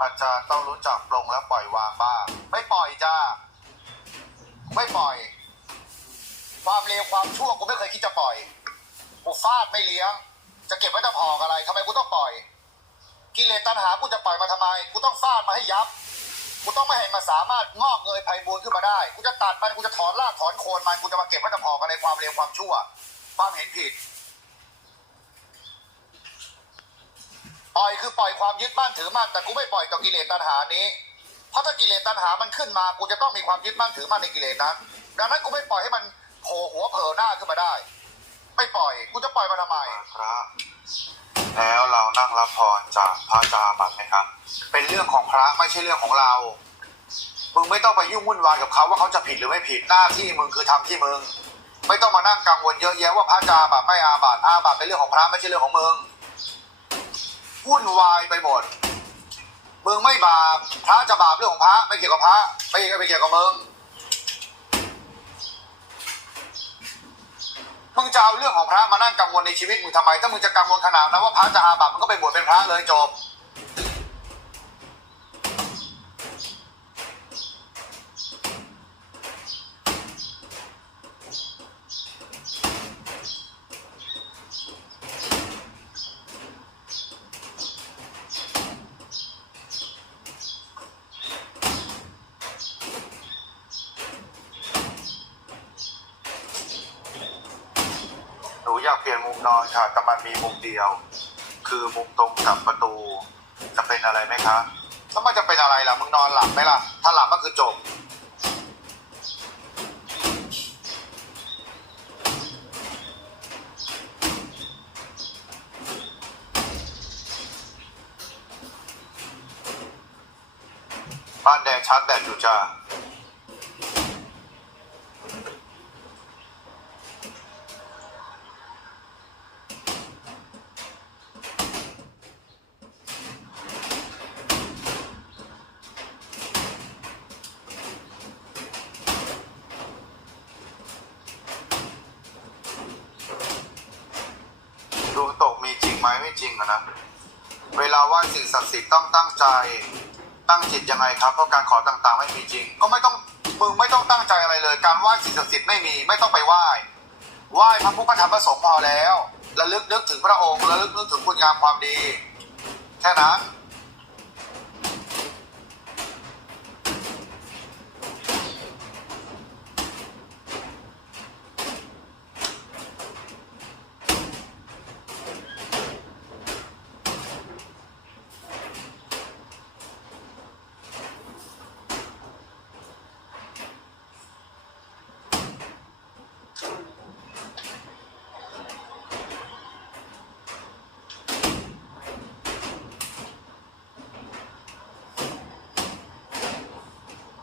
อาจารย์ต้องรู้จักปลงและปล่อยวางบ้าง ไม่ปล่อยจ้า ไม่ปล่อย ความเลวความชั่วกูไม่เคยคิดจะปล่อย กูฟาดไม่เลี้ยง จะเก็บไว้ตะพอกอะไรทำไมกูต้องปล่อย กิเลสตัณหากูจะปล่อยมาทำไม กูต้องฟาดมาให้ยับ กูต้องไม่ให้มันสามารถงอกเงยไพบูรณ์ขึ้นมาได้ กูจะตัดมัน กูจะถอนรากถอนโคนมัน กูจะมาเก็บไว้ตะพอกอะไรความเลวความชั่ว ความเห็นผิด ปล่อยคือปล่อยความยึดมั่นถือมั่นแต่กูไม่ปล่อยต่อกิเลสตัณหานี้ เพราะถ้ากิเลสตัณหามันขึ้นมากูจะต้องมีความยึดมั่นถือมั่นในกิเลสนั้น ดังนั้นกูไม่ปล่อยให้มันโผล่หัวเผลอหน้าขึ้นมาได้ ไม่ปล่อยกูจะปล่อยมาทำไมพระแล้วเรานั่งรับพรจากพระจารบัตรไหมครับ เป็นเรื่องของพระไม่ใช่เรื่องของเรามึงไม่ต้องไปยุ่งวุ่นวายกับเขาว่าเขาจะผิดหรือไม่ผิดหน้าที่มึงคือทำที่มึง ไม่ต้องมานั่งกังวลเยอะแยะว่าพระจาบัตไม่อาบัตอาบัตเป็นเรื่องของพระไม่ใช่เรื่องของมึง วุ่นวายไปหมดมึงไม่บาปพระจะบาปเรื่องของพระไม่เกี่ยวกับพระไม่ไม่เกี่ยวกับมึงมึงจะเอาเรื่องของพระมานั่งกังวลในชีวิตมึงทำไมถ้ามึงจะกังวลขนาดนั้นว่าพระจะอาบัตมันก็ไปบวชเป็นพระเลยจบ หนูอยากเปลี่ยนมุมนอนค่ะแต่มันมีมุมเดียว คือมุมตรงกับประตู จะเป็น อะไรไหมคะแล้วมันจะเป็นอะไรล่ะ มึงนอนหลับไหมล่ะ ถ้าหลับก็คือจบ บ้านแดงชาร์จแบตอยู่จ้า ดวงตกมีจริงไหมไม่จริงอะนะ เวลาไหว้สิ่งศักดิ์สิทธิ์ต้อง ตั้งใจตั้งจิตยังไงครับเพราะการขอต่างๆ ไม่มีจริง ก็ไม่ต้องมึงไม่ต้องตั้งใจอะไรเลย การไหว้สิ่งศักดิ์สิทธิ์ไม่มีไม่ต้องไปไหว้ไหว้พระพุทธธรรมพระสงฆ์พอแล้วระลึกนึกถึงพระองค์ระลึกนึกถึงคุณงามความดีแค่นั้น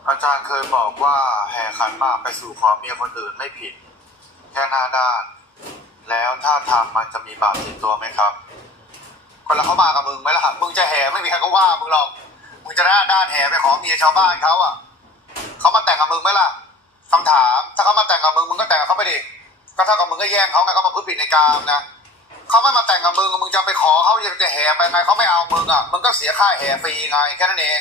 อาจารย์เคยบอกว่าแห่ขันห มากไปสู่ขอเมียคนอื่นไม่ผิด แค่หน้าด้าน แล้วถ้าทำมันจะมีบาปติดตัวไหมครับคนละเขามากับมึงไหมล่ะมึงจะแห่ไม่มีใครก็ว่ามึงหรอกมึงจะหน้าด้านแห่ไปขอเมียชาวบ้านเขาอะเขามาแต่งกับมึงไหมล่ะคำถาม ถ้าเขามาแต่งกับมึงมึงก็แต่งกับเขาไปดิก็เท่ากับมึงก็แย่งเขาไงเขามาพึ่งผิดในกามนะเขาไม่มาแต่งกับมึงมึงจะไปขอเขาจะแห่ไปไงเขาไม่เอามึงอะมึงก็เสียค่าแห่ฟรีไงแค่นั้นเอง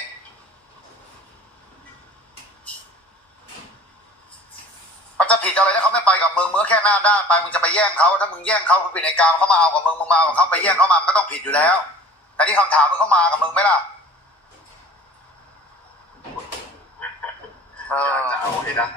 มันจะผิดอะไรถ้าเขาไม่ไปกับมึงมึงแค่หน้าด้านไปมึงจะไปแย่งเขาถ้ามึงแย่งเขาคุณผิดในกามเขามาเอากับมึงมึงมาเอากับเขาไปแย่งเขามามันก็ต้องผิดอยู่แล้ว แต่ที่คำถามมึงเขามากับมึงไหมล่ะเออจะเอาให้ได้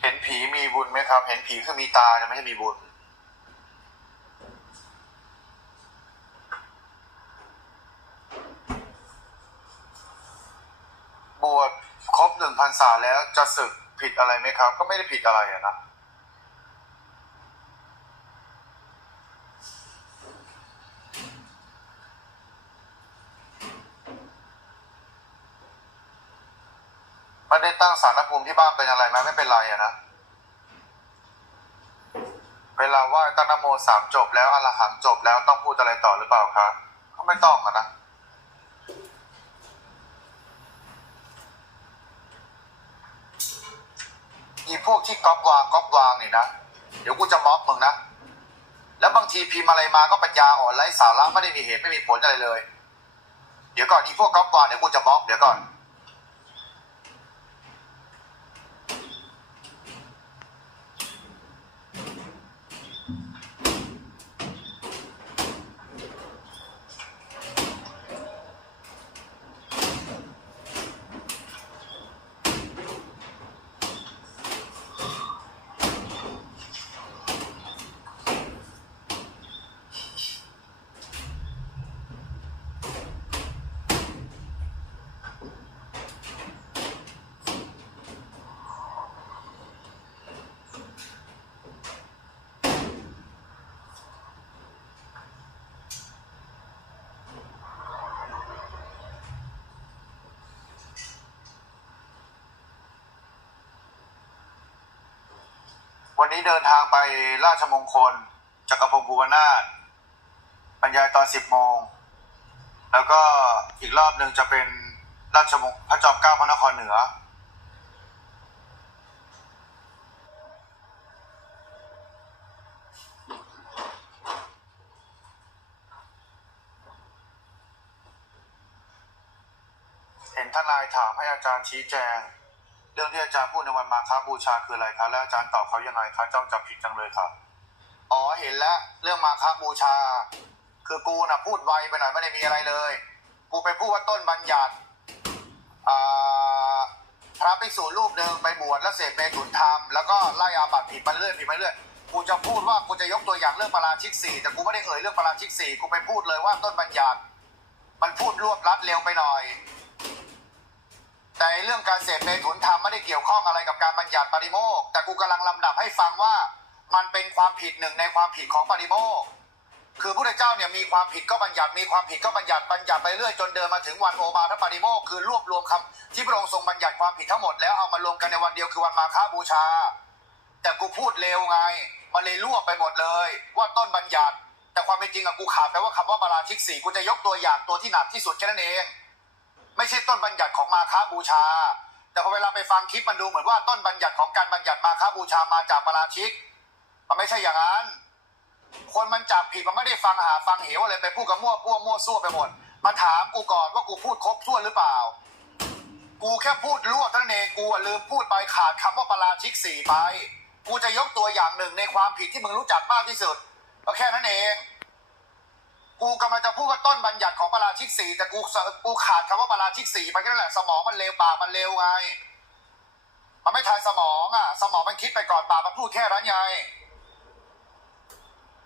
เห็นผีมีบุญไหมครับ เห็นผีคือมีตาแต่ไม่ใช่มีบุญ บวชครบหนึ่งพรรษาแล้วจะศึกผิดอะไรไหมครับ ก็ไม่ได้ผิดอะไรนะ ม ไม่ได้ ตั้งสารพระภูมิที่บ้านเป็นอะไรไหมไม่เป็นไรอะนะเวลาไหว้ตั้งนโมสามจบแล้วอรหังจบแล้วต้องพูดอะไรต่อหรือเปล่าคะก็ไม่ต้องอะนะอีพวกที่ก๊อปวางก๊อปวางนี่นะเดี๋ยวกูจะม็อบมึงนะแล้วบางทีพิมพ์อะไรมาก็ปัญญาอ่อนไร้สาระไม่ได้มีเหตุไม่มีผลอะไรเลย เดี๋ยวก่อนอีพวกก๊อปวางเดี๋ยวกูจะม็อบเดี๋ยวก่อน วันนี้เดินทางไปราชมงคลจักรพงศ์ภูวนาถบรรยายตอนสิบโมง แล้วก็อีกรอบหนึ่งจะเป็นราชมงพระจอมเกล้าพระนครเหนือ เห็นทนายถามให้อาจารย์ชี้แจง เรื่องที่อาจารย์พูดในวันมาฆบูชาคืออะไรคะแล้วอาจารย์ตอบเขายังไงคะเจ้องจับผิดจังเลยค่ะอ๋อเห็นแล้วเรื่องมาฆบูชา คือกูนะพูดไวไปหน่อยไม่ได้มีอะไรเลย กูไปพูดว่าต้นบัญญัติพระภิกษุรูปหนึ่งไปบวชแล้วเสพเมถุนธรรมแล้วก็ไล่อาบัติผิดมาเรื่อยผิดมาเรื่อยกูจะพูดว่ากูจะยกตัวอย่างเรื่องปราชิกสี่แต่กูไม่ได้เอ่ยเรื่องปราชิกสี่กูไปพูดเลยว่าต้นบัญญัติ มันพูดรวบรัดเร็วไปหน่อย แต่เรื่องการเสพเมถุนธรรมไม่ได้เกี่ยวข้องอะไรกับการบัญญัติปริโมกแต่กูกำลังลำดับให้ฟังว่ามันเป็นความผิดหนึ่งในความผิดของปริโมกคือพระเจ้าเนี่ยมีความผิดก็บัญญัติมีความผิดก็บัญญัติบัญญัติไปเรื่อยจนเดินมาถึงวันโอมาทปาริโมกคือรวบรวมคำที่พระองค์ทรงบัญญัติความผิดทั้งหมดแล้วเอามารวมกันในวันเดียวคือวันมาฆบูชา แต่กูพูดเร็วไงมันเลยรวบไปหมดเลย ว่าต้นบัญญัติ แต่ความเป็นจริงอะกูขาดไปลว่าคำว่าปาราชิกสี่กูจะยกตัวอย่างตัวที่หนักที่สุดแค่นั้นเอง ไม่ใช่ต้นบัญญัติของมาค้าบูชา แต่พอเวลาไปฟังคลิปมันดูเหมือนว่าต้นบัญญัติของการบัญญัติมาค้าบูชามาจากปราชิก มันไม่ใช่อย่างนั้นคนมันจับผิดมันไม่ได้ฟังหาฟังเหวอะไรไปพูดกับมั่วปั้วมั่วซั่วไปหมดมาถามกูก่อนว่ากูพูดครบถ้วนหรือเปล่า กูแค่พูดรวบเท่านเองกูลืมพูดไปขาดคำว่าปราชิกสี่ไป กูจะยกตัวอย่างหนึ่งในความผิดที่มึงรู้จักมากที่สุดก็แค่นั้นเอง กูกำลังจะพูดว่าต้นบัญญัติของปาราชิกสี่แต่กูกูขาดคำว่าปาราชิกสี่ไปแค่นั้นแหละสมองมันเร็วปากมันเร็วไง มันไม่ทันสมองอะ สมองมันคิดไปก่อนปากมันพูดแค่นั้นไง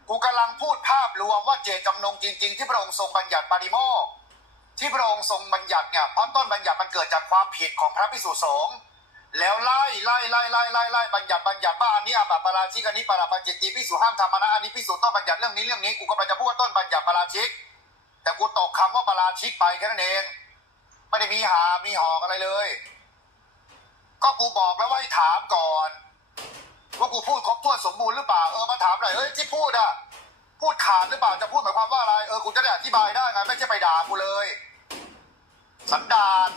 กูกำลังพูดภาพรวมว่าเจตจำนงจริง ๆ ที่พระองค์ทรงบัญญัติปาริโมกที่พระองค์ทรงบัญญัติเนี่ยเพราะต้นบัญญัติมันเกิดจากความผิดของพระภิกษุสงฆ์ แล้วไล่ไล่ไล่ไล่ไล่ไล่บัญญัติบัญญัติว่าอันนี้อาบัติปาราชิกอันนี้ปาราปัจจิตติพิสูจห้ามทำนะอันนี้พิสูจต้นบัญญัติเรื่องนี้เรื่องนี้กูกำลังจะพูดว่าต้นบัญญัติปาราชิก แต่กูตกคำว่าปาราชิกไปแค่นั้นเองไม่ได้มีหามีหอกอะไรเลย ก็กูบอกแล้วว่าให้ถามก่อนว่ากูพูดครบถ้วนสมบูรณ์หรือเปล่าเออมาถามหน่อยเฮ้ยที่พูดอะพูดขาดหรือเปล่าจะพูดหมายความว่าอะไรเออกูจะได้อธิบายได้ไงไม่ใช่ไปด่ากูเลย สันดาน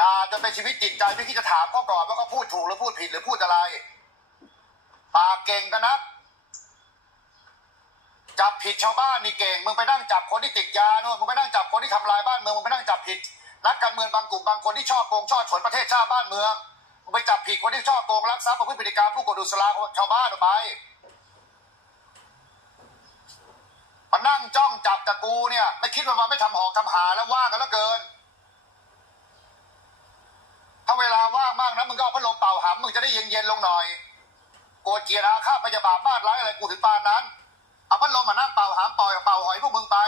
ด่าจนเป็นชีวิตจิตใจไม่คิดจะถามเขาก่อนว่าเขาพูดถูกหรือพูดผิดหรือพูดอะไร ปากเก่งกันนะจับผิดชาวบ้านนี่เก่ง มึงไปนั่งจับคนที่ติดยาโน่นมึงไปนั่งจับคนที่ทำลายบ้านเมืองมึงไปนั่งจับผิดนักการเมืองบางกลุ่มบางคนที่ชอบโกงชอบฉนประเทศชาติบ้านเมืองมึงไปจับผิดคนที่ชอบโกงลักทรัพย์ประพฤติพฤติกรรมผู้กดดุสลาชาวบ้านออกไปมานั่งจ้องจับกับกูเนี่ย ไม่คิดว่ามันไม่ทำหอกทำหาแล้วว่างกันแล้วเกินาเวลาว่างมากนะมึงก็เอาพัดลมเป่าหำมึงจะได้เย็นๆลงหน่อย โกรธเกลียดอาฆาตพยาบาทบ้านร้ายอะไรกูถึงปานนั้นเอาพัดลมมานั่งเป่าหามปล่อยเป่าหอยพวกมึงไป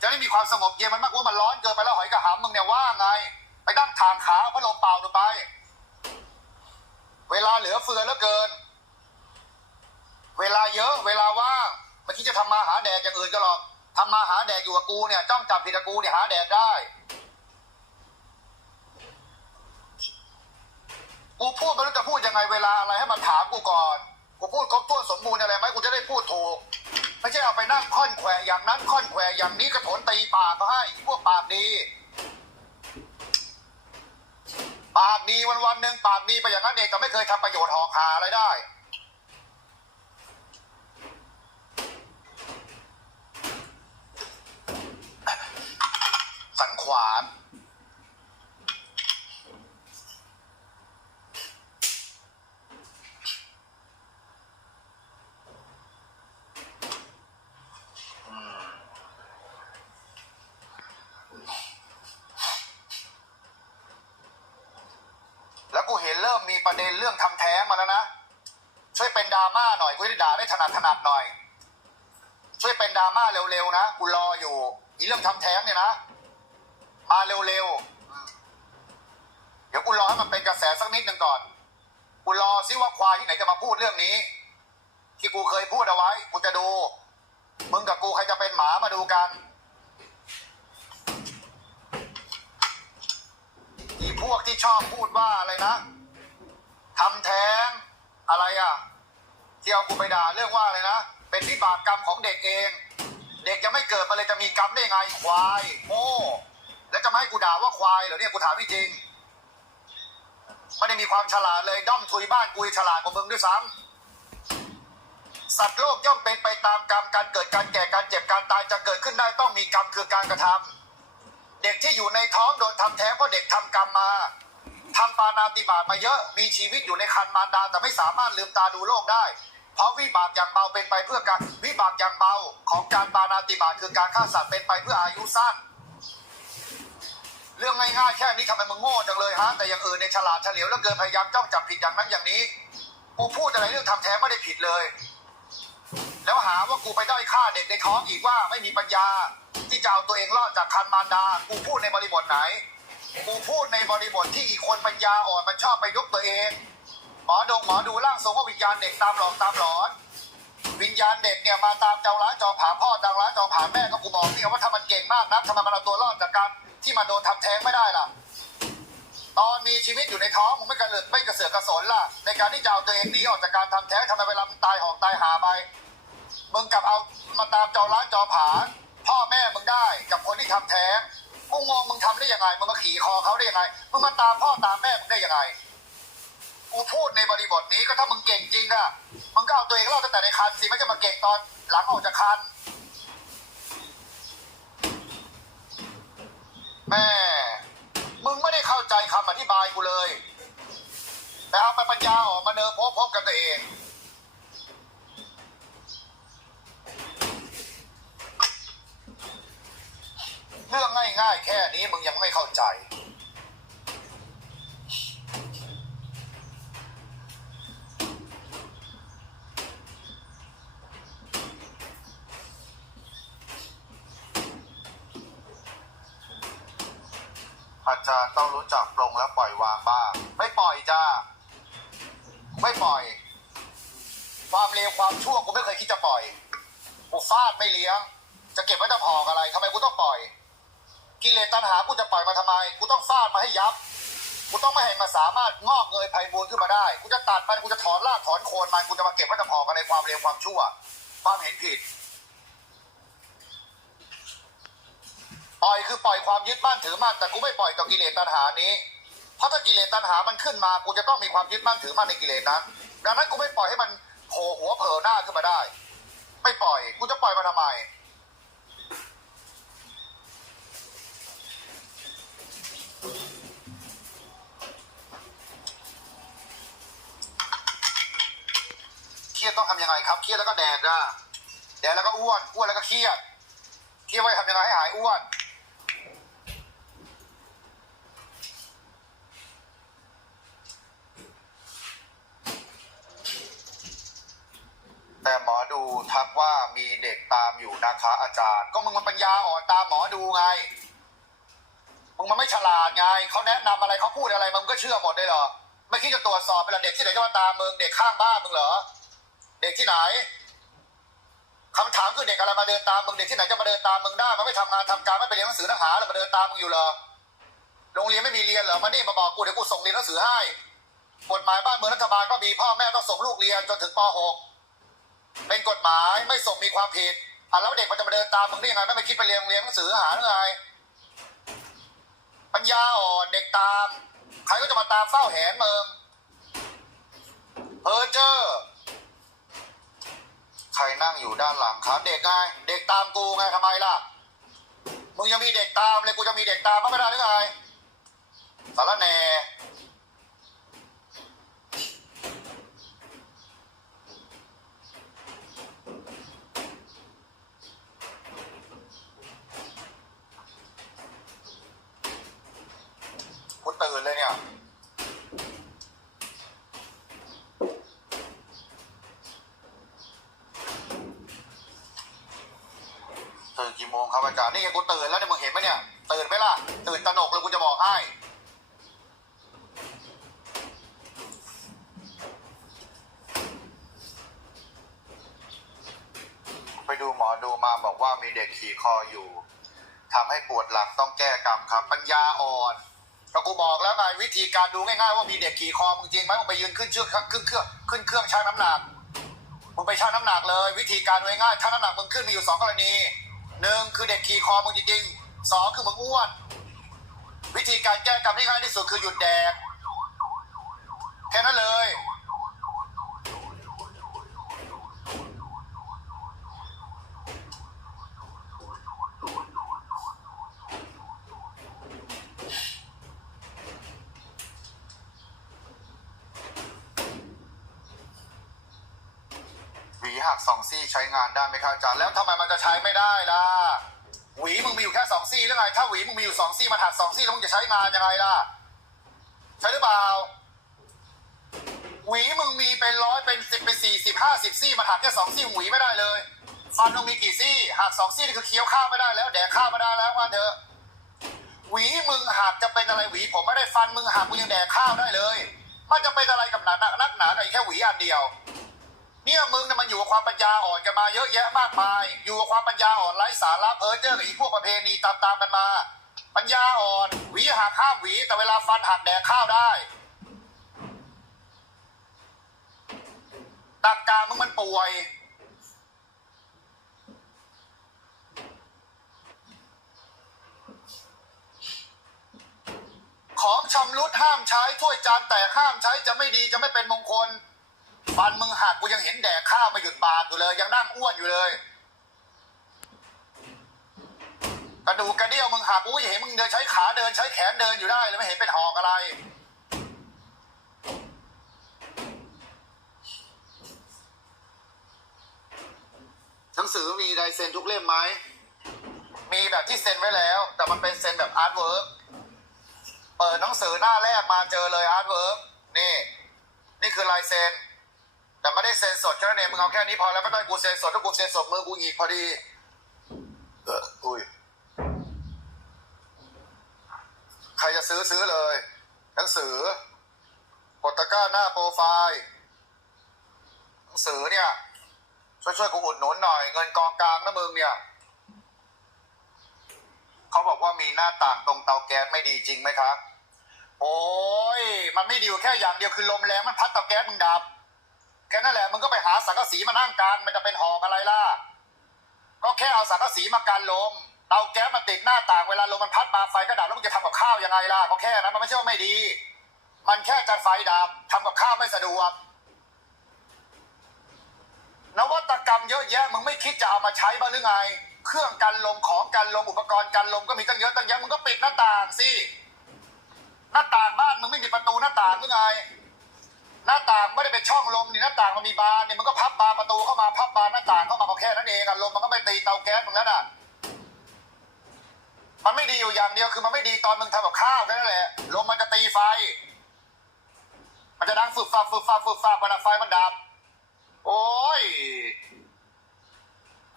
จะได้มีความสงบเย็นมันมากกว่ามันร้อนเกินไปแล้วหอยกับหามมึงเนี่ยว่างไง ไปตั้งทางขาพัดลมเป่าดูไป เวลาเหลือเฟือแล้วเกิน เวลาเยอะเวลาว่างไม่คิดจะทำมาหาแดกอย่างอื่นก็หรอกทำมาหาแดกอยู่กับกูเนี่ยจ้องจับผิดกับกูเนี่ยหาแดกได้ กูพูดไม่รู้จะพูดยังไงเวลาอะไรให้มันถามกูก่อน กูพูดครบถ้วนสมบูรณ์อะไรไหมกูจะได้พูดถูก ไม่ใช่เอาไปนั่งค่อนแขวอย่างนั้นค่อนแขวอย่างนี้กระโถนตีปากก็ให้ พวกปากดีปากดีวันวันๆหนึ่งปากดีไปอย่างนั้นเองแต่ไม่เคยทำประโยชน์หอกหาอะไรได้ สันขวาน นะกูรออยู่อีเรื่องทำแท้งเนี่ยนะ มาเร็วๆ เดี๋ยวกูรอให้มันเป็นกระแสสักนิดหนึ่งก่อน กูรอซิว่าควายที่ไหนจะมาพูดเรื่องนี้ ที่กูเคยพูดเอาไว้ กูจะดู มึงกับกูใครจะเป็นหมามาดูกันอีพวกที่ชอบพูดว่าอะไรนะทำแท้งอะไรอะที่เอากูไปด่าเรื่องว่าอะไรนะ เป็นวิบากกรรมของเด็กเอง เด็กยังไม่เกิดมาเลยจะมีกรรมได้ไงควายโง่แล้วจะมาให้กูด่าว่าควายเหรอเนี่ยกูถามจริงไม่ได้มีความฉลาดเลยด้อมทุยบ้านกูฉลาดกว่ามึงด้วยซ้ำสัตว์โลกย่อมเป็นไปตามกรรมการเกิดการแก่การเจ็บการตายจะเกิดขึ้นได้ต้องมีกรรมคือการกระทำเด็กที่อยู่ในท้องโดนทำแท้งเพราะเด็กทำกรรมมาทำปานาติบาตมาเยอะมีชีวิตอยู่ในคันมารดาแต่ไม่สามารถลืมตาดูโลกได้ เพราะวิบากอย่างเบาเป็นไปเพื่อการวิบากอย่างเบาของการปานาติบาตคือการฆ่าสัตว์เป็นไปเพื่ออายุสั้น เรื่องง่ายๆแค่นี้ทำไมมึงโง่จังเลยฮะแต่อย่างอื่นในฉลาดเฉลียวแล้วเกินพยายามจ้องจับผิดอย่างนั้นอย่างนี้กูพูดอะไรเรื่องทำแท้ไม่ได้ผิดเลย แล้วหาว่ากูไปด้อยค่าเด็กในท้องอีกว่าไม่มีปัญญา ที่จะเอาตัวเองรอดจากคันมารดา กูพูดในบริบทไหน กูพูดในบริบทที่อีกคนปัญญาอ่อนมันชอบไปยกตัวเอง หมอดงหมอดูร่างทรงว่าวิญญาณเด็กตามหลอกตามหลอน วิญญาณเด็กเนี่ยมาตามเจ้าร้านจองผาพ่อจองร้านจองผาแม่ก็กูบอกเนี่ยว่าถ้ามันเก่งมากนะทำไมมันเอาตัวรอดจากการที่มาโดนทำแท้งไม่ได้ล่ะ ตอนมีชีวิตอยู่ในท้องมึงไม่กระเลิดไม่กระเสือกกระสนล่ะ ในการที่จะเอาตัวเองหนีออกจากการทำแท้งทำไมเวลามึงตายหอกตายหาไปมึงกลับเอามาตามจอร้านจอผาพ่อแม่มึงได้กับคนที่ทำแท้งกูงงมึงทำได้ยังไงมึงมาขี่คอเขาได้ยังไงมึงมาตามพ่อตามแม่มึงได้ยังไง กูพูดในบริบทนี้ก็ถ้ามึงเก่งจริงอะมึงก็เอาตัวเองรอดตั้งแต่ในคันสิไม่ใช่มาเก่งตอนหลังออกจากคันแม่มึงไม่ได้เข้าใจคำอธิบายกูเลย แต่เอาไปปัญญาออกมาเนอพบพบกับตัวเองเรื่องง่ายๆแค่นี้มึงยังไม่เข้าใจ จารย์ต้องรู้จักปลงและปล่อยวางบ้าง ไม่ปล่อยจ้า ไม่ปล่อย ความเลวความชั่วกูไม่เคยคิดจะปล่อยกูฟาดไม่เลี้ยง จะเก็บไว้จะพอกอะไรทำไมกูต้องปล่อย กิเลสตัณหากูจะปล่อยมาทำไม กูต้องฟาดมาให้ยับ กูต้องไม่ให้มันสามารถงอกเงยไพบูรณ์ขึ้นมาได้ กูจะตัดมัน กูจะถอนรากถอนโคนมัน กูจะมาเก็บไว้จะพอกอะไรความเลวความชั่ว ความเห็นผิด ปล่อยคือปล่อยความยึดมั่นถือมั่นแต่กูไม่ปล่อยต่อกิเลสตัณหานี้ เพราะถ้ากิเลสตัณหามันขึ้นมากูจะต้องมีความยึดมั่นถือมั่นในกิเลสนั้นดังนั้นกูไม่ปล่อยให้มันโผล่หัวเผลอหน้าขึ้นมาได้ ไม่ปล่อยกูจะปล่อยมันทำไมเครียดต้องทำยังไงครับเครียดแล้วก็แดดนะแดดแล้วก็อ้วนอ้วนแล้วก็เครียดเครียดไว้ทำยังไงให้หายอ้วน แต่หมอดูทักว่ามีเด็กตามอยู่นะคะ อาจารย์ ก็มึงมันปัญญาอ่อนตามหมอดูไง มึงมันไม่ฉลาดไงเขาแนะนำอะไรเขาพูดอะไรมึงก็เชื่อหมดเลยเหรอ ไม่คิดจะตรวจสอบเป็นเด็กที่ไหนจะมาตามมึงเด็กข้างบ้านมึงเหรอ เด็กที่ไหนคำถามคือเด็กอะไรมาเดินตามมึงเด็กที่ไหนจะมาเดินตามมึงได้มันไม่ทำงานทำการไม่ไปเรียนหนังสือหนังหาแล้วมาเดินตามมึงอยู่เหรอโรงเรียนไม่มีเรียนเหรอมานี่มาบอกกูเดี๋ยวกูส่งเรียนหนังสือให้กฎหมายบ้านเมืองรัฐบาลก็มีพ่อแม่ต้องส่งลูกเรียนจนถึงป .6 เป็นกฎหมายไม่ส่งมีความผิดอะแล้วเด็กมันจะมาเดินตามมึงได้ยังไงไม่ไปคิดไปเรียนเรียนหนังสือหาหรือไงปัญญาอ่อนเด็กตาม ใครก็จะมาตามเฝ้าแหนเมืองเพอเจอร์ใครนั่งอยู่ด้านหลังครับเด็กไงเด็กตามกูไงทำไมล่ะมึงยังมีเด็กตามเลยกูจะมีเด็กตามบ้าไม่ได้หรือไงสารแหน่กูตื่นเลยเนี่ย ตื่นกี่โมงครับอาจารย์นี่ไงกูตื่นแล้วเนี่ยมึงเห็นไหมเนี่ย ตื่นไหมล่ะ ตื่นตระหนกเลยกูจะบอกให้ไปดูหมอดูมาบอกว่ามีเด็กขี่คออยู่ทำให้ปวดหลังต้องแก้กรรมครับ ปัญญาอ่อนก็กูบอกแล้วไงวิธีการดูง่ายๆว่ามีเด็กขี่คอมึงจริงไหมมึงไปยืนขึ้นเชือกขึ้นเครื่องขึ้นเครื่องชั่งน้ำหนักมึงไปชั่งน้ำหนักเลย วิธีการง่ายๆชั่งน้ำหนักมึงขึ้นมีอยู่สองกรณี หนึ่งคือเด็กขี่คอมึงจริงๆสองคือมึงอ้วน วิธีการแก้กรรมที่ง่ายที่สุดคือหยุดแดกแค่นั้นเลย หวีหักสอง ซี่ใช้งานได้ไหมครับอาจารย์แล้วทำไมมันจะใช้ไม่ได้ล่ะหวีมึงมีอยู่แค่สองซี่หรือไงถ้าหวีมึงมีอยู่สองซี่มาหักสองซี่แล้วมึงจะใช้งานยังไงล่ะใช่หรือเปล่าหวีมึงมีเป็นร้อยเป็นสิบเป็นสี่สิบห้าสิบซี่มาหักแค่สองซี่หวีไม่ได้เลยฟันมึงมีกี่ซี่หักสองซี่นี่คือเคี้ยวข้าวไม่ได้แล้วแดกข้าวไม่ได้แล้วว่าเถอะหวีมึงหักจะเป็นอะไรหวี ผมไม่ได้ฟันมึงหักมึงยังแดกข้าวได้เลย มันจะเป็นอะไรกับหนานักหนากับอีกแค่หวีอันเดียว เนี่ยมึงเนี่ยมันอยู่กับความปัญญาอ่อนกันมาเยอะแยะมากมาย อยู่กับความปัญญาอ่อนไร้สาระเพ้อเจอกับอีพวกประเพณีตามตามๆกันมา ปัญญาอ่อนหวีหักข้ามหวี แต่เวลาฟันหักแดกข้าวได้ตักกามึงมันป่วย ของชำรุดห้ามใช้ถ้วยจานแตกห้ามใช้จะไม่ดีจะไม่เป็นมงคล ฟันมึงหักกูยังเห็นแดกข้าวมาหยุดปากอยู่เลย ยังนั่งอ้วนอยู่เลย กระดูกกระเดี่ยวมึงหักกูยังเห็นมึงเดินใช้ขาเดินใช้แขนเดินอยู่ได้เลยไม่เห็นเป็นหอกอะไรหนังสือมีลายเซ็นทุกเล่มไหม มีแบบที่เซ็นไว้แล้ว แต่มันเป็นเซ็นแบบอาร์ตเวิร์กเปิดหนังสือหน้าแรกมาเจอเลยอาร์ตเวิร์กนี่ นี่คือลายเซ็น แต่ไม่ได้เซ็นสดแค่นั้นเองมึงเอาแค่นี้พอแล้วไม่ต้องกูเซ็นสดถ้ากูเซ็นสดมือกูหงิกพอดี เอออุ้ยใครจะซื้อซื้อเลย หนังสือกดตะกร้าหน้าโปรไฟล์หนังสือเนี่ย ช่วยช่วยๆกูอุดหนุนหน่อย เงินกองกลางนะมึงเนี่ยเขาบอกว่ามีหน้าต่างตรงเตาแก๊สไม่ดีจริงไหมครับโอ้ยมันไม่ดีอยู่แค่อย่างเดียวคือลมแรงมันพัดเตาแก๊สมึงดับ แค่นั้นแหละมึงก็ไปหาสังกะสีมานั่งกันมันจะเป็นหอกอะไรล่ะ ก็แค่เอาสังกะสีมากันลมเตาแก๊สมันติดหน้าต่างเวลาลมมันพัดมาไฟก็ดับแล้วมึงจะทำกับข้าวยังไงล่ะก็แค่นั้นมันไม่ใช่ว่าไม่ดี มันแค่จะไฟดับทำกับข้าวไม่สะดวกนวัตกรรมเยอะแยะมึงไม่คิดจะเอามาใช้บ้างหรือไง เครื่องกันลมของกันลมอุปกรณ์กันลมก็มีตั้งเยอะตั้งแยะมึงก็ปิดหน้าต่างสิหน้าต่างบ้านมึงไม่มีประตูหน้าต่างหรือไง หน้าต่างไม่ได้เป็นช่องลมนี่หน้าต่างมันมีบานเนี่ยมันก็พับบานประตูเข้ามาพับบานหน้าต่างเข้ามาก็แค่นั้นเองอะลมมันก็ไม่ตีเตาแก๊สมึงแล้วน่ะมันไม่ดีอยู่อย่างเดียวคือมันไม่ดีตอนมึงทำกับข้าวแค่นั้นแหละลมมันจะตีไฟ มันจะดังฝึบฟับฝึบฟับฝึบฟับเวลาไฟมันดับ โอ้ย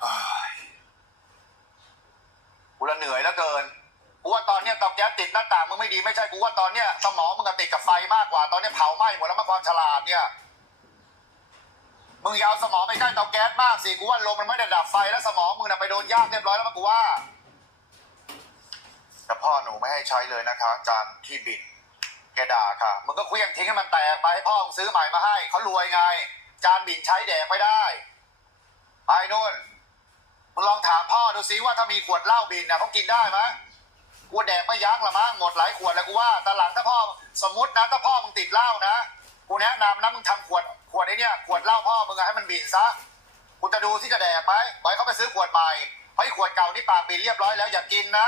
เฮ้ยกูละเหนื่อยแล้วเกิน กูว่าตอนเนี้ยเตาแก๊สติดหน้าต่างมึงไม่ดีไม่ใช่กูว่าตอนเนี้ยสมองมึงอะติดกับไฟมากกว่า ตอนเนี้ยเผาไหม้หมดแล้วมาความฉลาดเนี่ยมึงอยาวสมองไปใกล้เตาแก๊สมากสิกูว่าลมมันไม่ได้ดับไฟแล้วสมองมึงน่ะไปโดนย่างเรียบร้อยแล้วมั้งกูว่าแต่พ่อหนูไม่ให้ใช้เลยนะคะจานที่บิดแกด่าค่ะมึงก็เคลี้ยงทิ้งให้มันแตกไปให้พ่อมึงซื้อใหม่มาให้เขารวยไง จานบินใช้แดกไม่ได้ไปนู่นมึงลองถามพ่อดูซิว่าถ้ามีขวดเหล้าบินนะเขากินได้ไหม กูแดกไม่ยั้งละมั้งหมดหลายขวดแล้วกูว่าแต่หลังถ้าพ่อสมมตินะถ้าพ่อมึงติดเหล้านะกูแนะนำนะมึงทำขวดขวดไอ้เนี่ยขวดเหล้าพ่อมึงอะให้มันบินซะกูจะดูที่จะแดกไหมบอยเขาไปซื้อขวดใหม่เพราะไอ้ขวดเก่านี่ปากบินเรียบร้อยแล้วอย่ากินนะ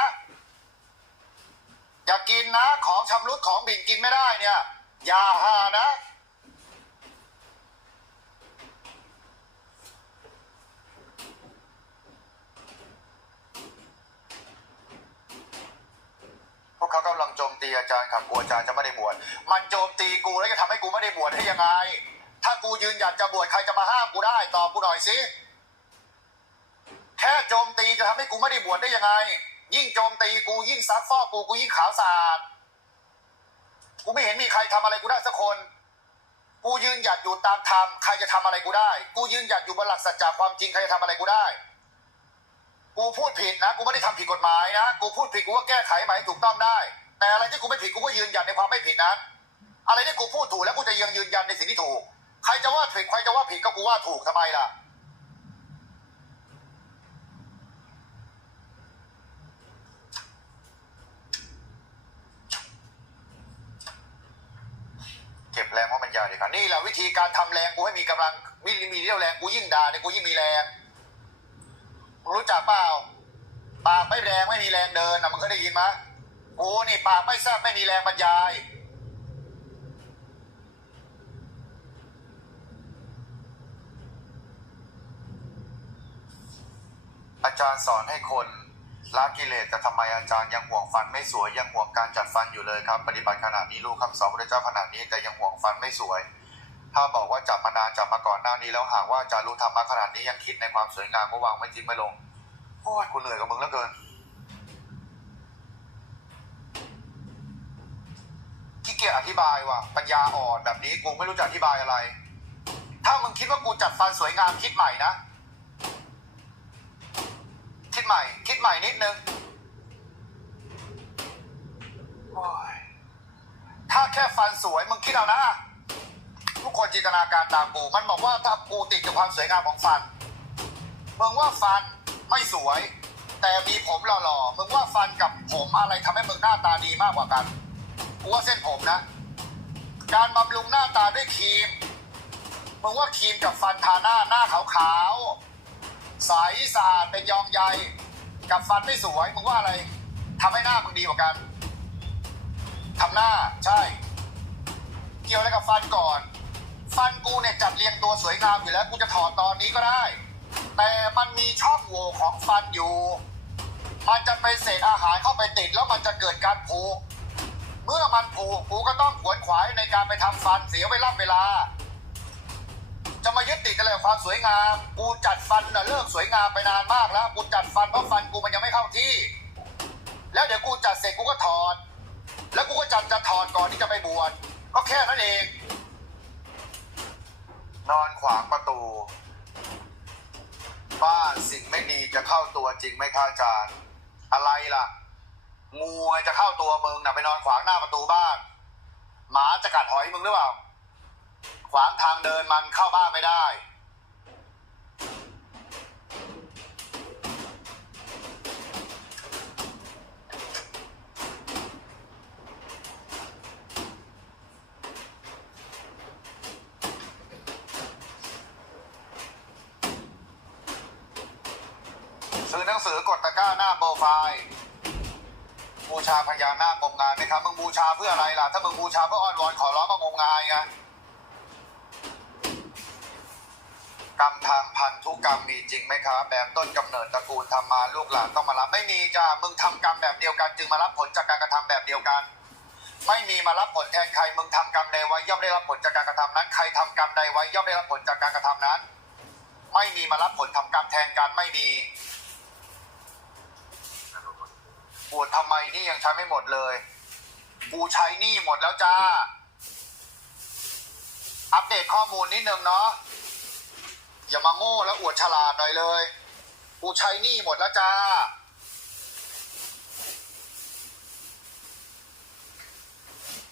อย่ากินนะ ของชำรุดของบินกินไม่ได้เนี่ยอย่าหานะ พวกเขากำลัง โจมตีอาจารย์ครับกลัวอาจารย์จะไม่ได้บวชมันโจมตีกูแล้วจะทำให้กูไม่ได้บวชได้ยังไง ถ้ากูยืนหยัดจะบวชใครจะมาห้ามกูได้ตอบกูหน่อยสิแค่โจมตีจะทำให้กูไม่ได้บวชได้ยังไง ยิ่งโจมตีกูยิ่งซักฟอกกูกูยิ่งขาวสะอาดกูไม่เห็นมีใครทำอะไรกูได้สักคน กูยืนหยัดอยู่ตามธรรมใครจะทำอะไรกูได้ กูยืนหยัดอยู่บนหลักสัจจะความจริงใครจะทำอะไรกูได้ กูพูดผิดนะ กูไม่ได้ทำผิดกฎหมายนะ กูพูดผิดกูก็แก้ไขใหม่ถูกต้องได้ แต่อะไรที่กูไม่ผิดกูก็ยืนยันในความไม่ผิดนั้น อะไรที่กูพูดถูกแล้วกูจะยังยืนยันในสิ่งที่ถูก ใครจะว่าผิดใครจะว่าผิดก็กูว่าถูกทำไมล่ะ เก็บแรงเพราะมันยาวเดียวกันนี่แหละวิธีการทำแรงกูให้มีกำลังมีมีเรี่ยวแรงกูยิ่งด่าเนี่ยกูยิ่งมีแรงมึงรู้จักเปล่าปากไม่แรงไม่มีแรงเดินนะมึงเคยได้ยินไหม กูนี่ปากไม่แซ่บไม่มีแรงบรรยาย อาจารย์สอนให้คนละกิเลสแต่ทำไมอาจารย์ยังห่วงฟันไม่สวย ยังห่วงการจัดฟันอยู่เลยครับ ปฏิบัติขนาดนี้รู้คำสอนพระเจ้าขนาดนี้แต่ยังห่วงฟันไม่สวย ถ้าบอกว่าจับมานานจับมาก่อนหน้านี้แล้วหากว่าอาจารย์รู้ธรรมะขนาดนี้ยังคิดในความสวยงามก็วางไม่ทิ้งไม่ลงโอ้ยกูเหนื่อยกับมึงแล้วเกิน ขี้เกียจอธิบายว่ะปัญญาอ่อนแบบนี้กูไม่รู้จะอธิบายอะไร ถ้ามึงคิดว่ากูจัดฟันสวยงามคิดใหม่นะ คิดใหม่ คิดใหม่นิดนึงถ้าแค่ฟันสวยมึงคิดเอานะ ทุกคนจินตนาการตามกู มันบอกว่าถ้ากูติดกับความสวยงามของฟัน มึงว่าฟันไม่สวย แต่มีผมหล่อๆ มึงว่าฟันกับผมอะไรทำให้มึงหน้าตาดีมากกว่ากัน กูว่าเส้นผมนะ การบำรุงหน้าตาด้วยครีม มึงว่าครีมกับฟันทาหน้าหน้าขาวๆ ใสสะอาดเป็นยองใย กับฟันไม่สวย มึงว่าอะไรทำให้หน้ามึงดีกว่ากันทำหน้าใช่ เกี่ยวอะไรกับฟันก่อน ฟันกูเนี่ยจัดเรียงตัวสวยงามอยู่แล้ว กูจะถอดตอนนี้ก็ได้ แต่มันมีช่องโหว่ของฟันอยู่ มันจะเป็นเศษอาหารเข้าไปติดแล้วมันจะเกิดการผู เมื่อมันผูกกูก็ต้องขวนขวายในการไปทำฟันเสียเวลาเวลา จะมายึดติดอะไรกับความสวยงาม กูจัดฟันน่ะเลิกสวยงามไปนานมากแล้ว กูจัดฟันเพราะฟันกูมันยังไม่เข้าที่ แล้วเดี๋ยวกูจัดเสร็จกูก็ถอด แล้วกูก็จัดจะถอดก่อนที่จะไปบวชก็แค่นั้นเอง นอนขวางประตูบ้านสิ่งไม่ดีจะเข้าตัวจริงไหมคะอาจารย์ อะไรล่ะ งูจะเข้าตัวมึงนะไปนอนขวางหน้าประตูบ้าน หมาจะกัดหอยมึงหรือเปล่า ขวางทางเดินมันเข้าบ้านไม่ได้ ซื้อหนังสือกดตะกร้าหน้าโปรไฟล์ บูชาพญานาคงมงายไหมครับมึงบูชาเพื่ออะไรล่ะ ถ้ามึงบูชาเพื่ออ้อนวอนขอร้องก็งมงายไงกรรมทางพันธุกรรมมีจริงไหมครับแบบต้นกำเนิดตระกูลทำมาลูกหลานต้องมารับ ไม่มีจ้ามึงทำกรรมแบบเดียวกัน จึงมารับผลจากการกระทำแบบเดียวกัน ไม่มีมารับผลแทนใครมึงทำกรรมใดไว้ย่อมได้รับผลจากการกระทำนั้น ใครทำกรรมใดไว้ย่อมได้รับผลจากการกระทำนั้น ไม่มีมารับผลทำกรรมแทนกันไม่มี ปวดทำไมนี่ยังใช้ไม่หมดเลย กูใช้หนี่หมดแล้วจ้า อัปเดตข้อมูลนิดนึงเนาะ อย่ามาโง่แล้วอวดฉลาดหน่อยเลย กูใช้หนี่หมดแล้วจ้า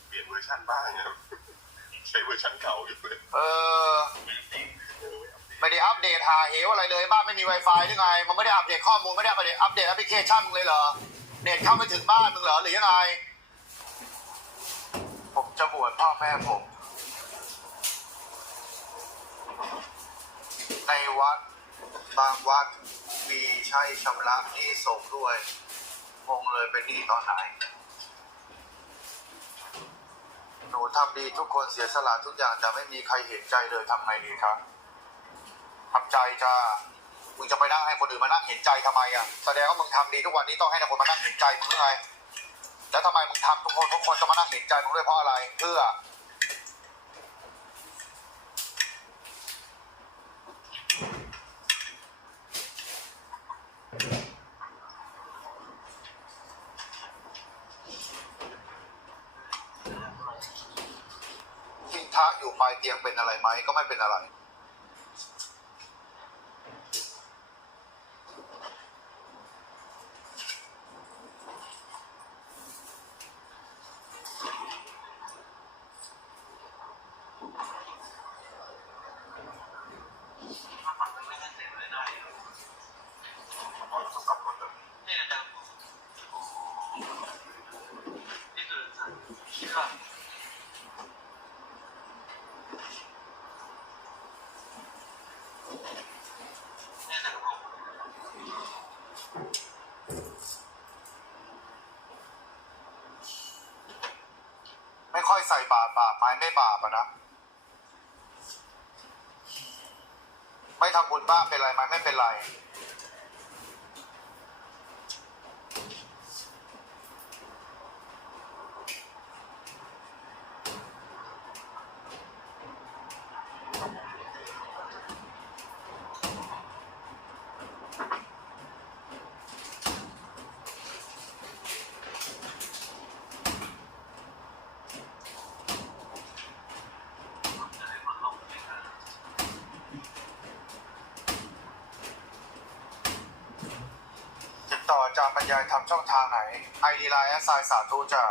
เปลี่ยนเวอร์ร์ชันบ้างครับใช้เวอร์ชันเก่าอยู่เลยเออ ไม่ได้อัปเดตหาเหวอะไรเลย บ้านไม่มี Wi-Fi หรือไง มันไม่ได้อัปเดตข้อมูล ไม่ได้อัปเดตอัปเดตแอปพลิเคชันมึงเลยเหรอ เน็ตเข้าไม่ถึงบ้านมึงเหรอหรือยังไง ผมจะบวชพ่อแม่ผม ในวัดบางวัดมีใช้ชำระหนี้ส่งด้วยงงเลยเป็นหนี้ตอนไหน หนูทำดีทุกคนเสียสละทุกอย่างแต่ไม่มีใครเห็นใจเลยทำไงดีครับทำใจจ้า มึงจะไปนั่งให้คนอื่นมานั่งเห็นใจทำไมอะแสดงว่ามึงทำดีทุกวันนี้ต้องให้คนมานั่งเห็นใจมึงหรือไงแล้วทำไมมึงทำทุกคนทุกคนจะมานั่งเห็นใจมึงด้วยเพราะอะไร เพื่อทิ้งทะอยู่ปลายเตียงเป็นอะไรไหมก็ไม่เป็นอะไร นี่อาจารย์นี่คือครับนี่อาจารย์ผม ไม่ค่อยใส่บา ตรบาปไม่บาปอะนะ ไม่ทำบุญบ้างเป็นไรไหมไม่เป็นไร จะได้คนลงในการ ติดต่ออาจาร ย์บรรยายทำช่องทางไหนไอดีไลน์แอสไซน์สาธุจ้า